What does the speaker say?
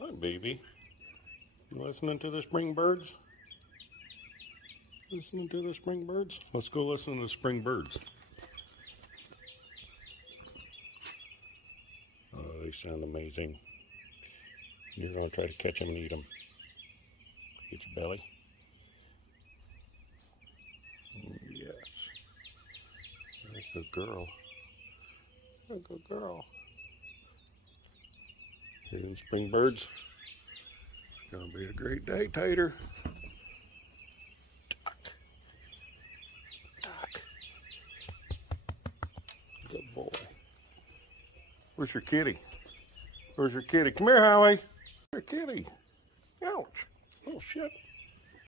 Hi, baby. You listening to the spring birds? Listening to the spring birds? Let's go listen to the spring birds. Oh, they sound amazing. You're going to try to catch them and eat them. Get your belly. Yes. Good girl. Good girl. Hearing spring birds. Gonna be a great day, Tater. Duck. Duck. Good boy. Where's your kitty? Where's your kitty? Come here, Howie. Where's your kitty? Ouch. Oh, shit.